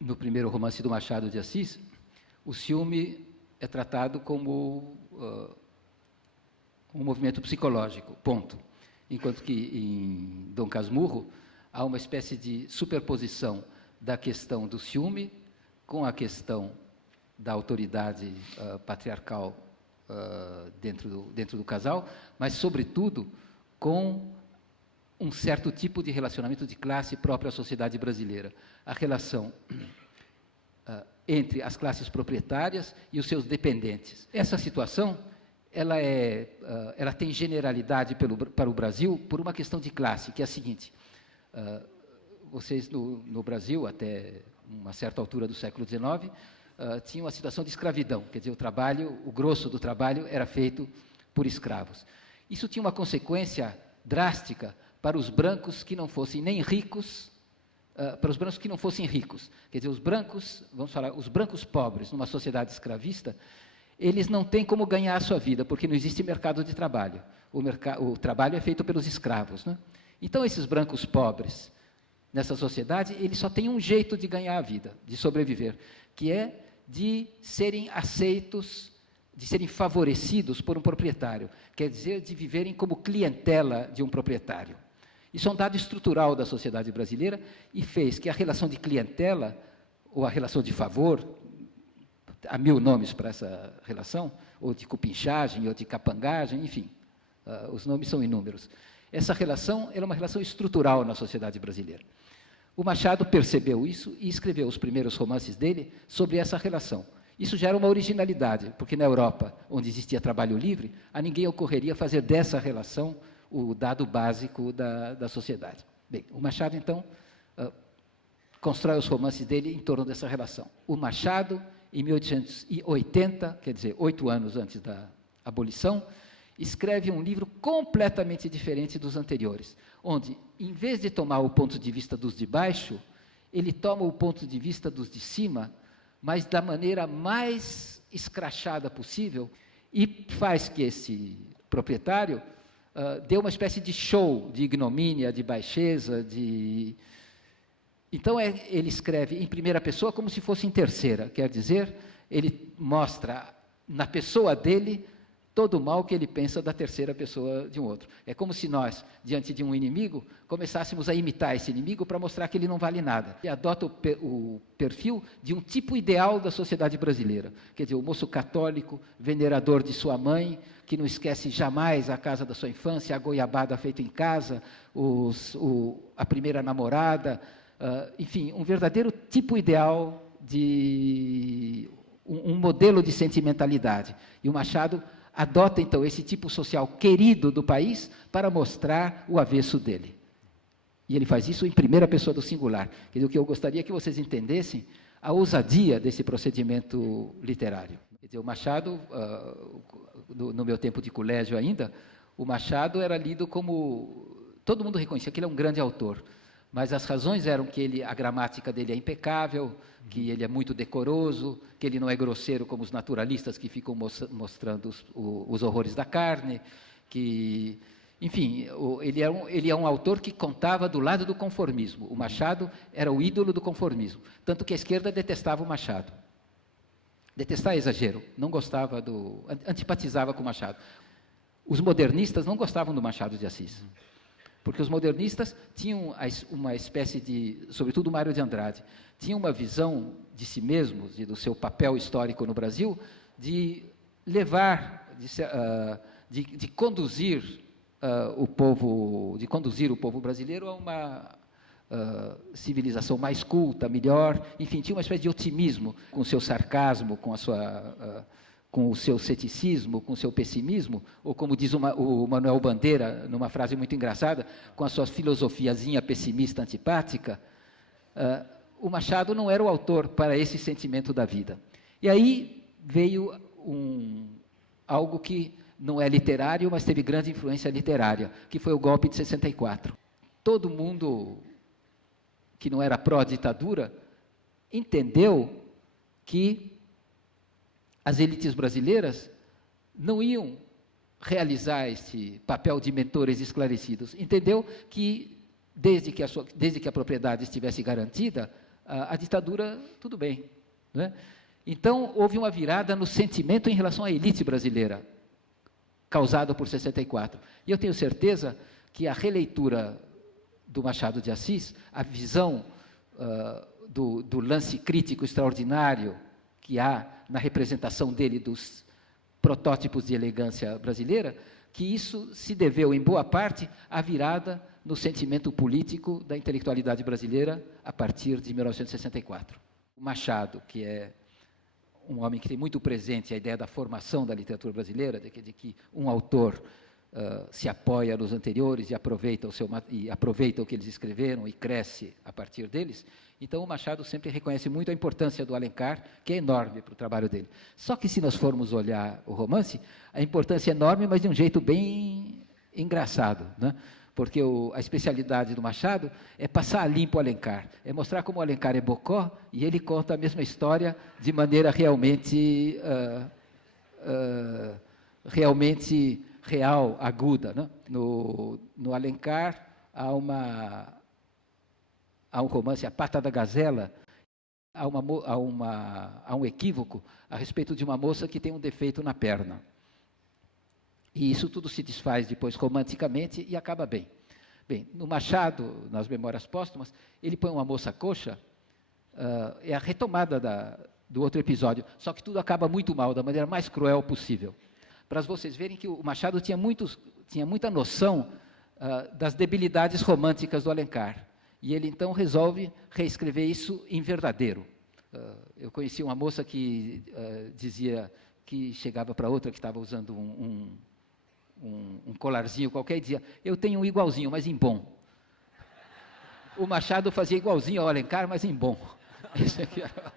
no primeiro romance do Machado de Assis, o ciúme é tratado como um movimento psicológico, ponto. Enquanto que em Dom Casmurro há uma espécie de superposição da questão do ciúme com a questão da autoridade patriarcal dentro do casal, mas, sobretudo, com um certo tipo de relacionamento de classe próprio à sociedade brasileira. A relação entre as classes proprietárias e os seus dependentes. Essa situação ela tem generalidade para o Brasil por uma questão de classe, que é a seguinte. Vocês, no Brasil, até uma certa altura do século XIX, tinham uma situação de escravidão, quer dizer, o grosso do trabalho era feito por escravos. Isso tinha uma consequência drástica para os brancos que não fossem nem ricos, para os brancos que não fossem ricos. Quer dizer, os brancos, vamos falar, os brancos pobres, numa sociedade escravista, eles não têm como ganhar a sua vida, porque não existe mercado de trabalho. O trabalho é feito pelos escravos, né? Então, esses brancos pobres, nessa sociedade, eles só têm um jeito de ganhar a vida, de sobreviver, que é de serem aceitos, de serem favorecidos por um proprietário, quer dizer, de viverem como clientela de um proprietário. Isso é um dado estrutural da sociedade brasileira e fez que a relação de clientela, ou a relação de favor, há 1000 nomes para essa relação, ou de cupinchagem, ou de capangagem, enfim, os nomes são inúmeros. Essa relação é uma relação estrutural na sociedade brasileira. O Machado percebeu isso e escreveu os primeiros romances dele sobre essa relação. Isso gera uma originalidade, porque na Europa, onde existia trabalho livre, a ninguém ocorreria fazer dessa relação o dado básico da sociedade. Bem, o Machado, então, constrói os romances dele em torno dessa relação. O Machado, em 1880, quer dizer, 8 anos antes da abolição, escreve um livro completamente diferente dos anteriores, onde, em vez de tomar o ponto de vista dos de baixo, ele toma o ponto de vista dos de cima, mas da maneira mais escrachada possível, e faz que esse proprietário dê uma espécie de show de ignomínia, de baixeza, Então, ele escreve em primeira pessoa como se fosse em terceira, quer dizer, ele mostra na pessoa dele todo o mal que ele pensa da terceira pessoa de um outro. É como se nós, diante de um inimigo, começássemos a imitar esse inimigo para mostrar que ele não vale nada. E adota o perfil de um tipo ideal da sociedade brasileira. Quer dizer, o moço católico, venerador de sua mãe, que não esquece jamais a casa da sua infância, a goiabada feita em casa, a primeira namorada, enfim, um verdadeiro tipo ideal de um modelo de sentimentalidade. E o Machado adota, então, esse tipo social querido do país para mostrar o avesso dele. E ele faz isso em primeira pessoa do singular. Quer dizer, o que eu gostaria que vocês entendessem, a ousadia desse procedimento literário. Quer dizer, o Machado, no meu tempo de colégio ainda, o Machado era lido como... Todo mundo reconhecia que ele é um grande autor, mas as razões eram que a gramática dele é impecável, que ele é muito decoroso, que ele não é grosseiro como os naturalistas que ficam mostrando os horrores da carne, que, enfim, ele é um autor que contava do lado do conformismo. O Machado era o ídolo do conformismo, tanto que a esquerda detestava o Machado. Detestar é exagero, não gostava antipatizava com o Machado. Os modernistas não gostavam do Machado de Assis. Porque os modernistas tinham uma espécie de, sobretudo o Mário de Andrade, tinham uma visão de si mesmos e do seu papel histórico no Brasil de levar, de conduzir o povo brasileiro a uma civilização mais culta, melhor, enfim, tinha uma espécie de otimismo com o seu sarcasmo, com o seu ceticismo, com o seu pessimismo, ou como diz o Manuel Bandeira, numa frase muito engraçada, com a sua filosofiazinha pessimista antipática, o Machado não era o autor para esse sentimento da vida. E aí veio algo que não é literário, mas teve grande influência literária, que foi o golpe de 64. Todo mundo que não era pró-ditadura entendeu que as elites brasileiras não iam realizar este papel de mentores esclarecidos. Entendeu que, desde que a propriedade estivesse garantida, a ditadura, tudo bem. Né? Então, houve uma virada no sentimento em relação à elite brasileira, causada por 64. E eu tenho certeza que a releitura do Machado de Assis, a visão do lance crítico extraordinário que há na representação dele dos protótipos de elegância brasileira, que isso se deveu, em boa parte, à virada no sentimento político da intelectualidade brasileira a partir de 1964. O Machado, que é um homem que tem muito presente a ideia da formação da literatura brasileira, de que um autor se apoia nos anteriores e aproveita o que eles escreveram e cresce a partir deles. Então, o Machado sempre reconhece muito a importância do Alencar, que é enorme para o trabalho dele. Só que, se nós formos olhar o romance, a importância é enorme, mas de um jeito bem engraçado, né? Porque a especialidade do Machado é passar a limpo o Alencar, é mostrar como o Alencar é bocó e ele conta a mesma história de maneira realmente real, aguda. Né? No Alencar há um romance, A Pata da Gazela, há um equívoco a respeito de uma moça que tem um defeito na perna. E isso tudo se desfaz depois romanticamente e acaba bem. Bem, no Machado, nas Memórias Póstumas, ele põe uma moça coxa, é a retomada do outro episódio, só que tudo acaba muito mal, da maneira mais cruel possível. Para vocês verem que o Machado tinha muita noção das debilidades românticas do Alencar. E ele, então, resolve reescrever isso em verdadeiro. Eu conheci uma moça que dizia que chegava para outra que estava usando um colarzinho qualquer e dizia, eu tenho um igualzinho, mas em bom. O Machado fazia igualzinho ao Alencar, mas em bom. Isso aqui era...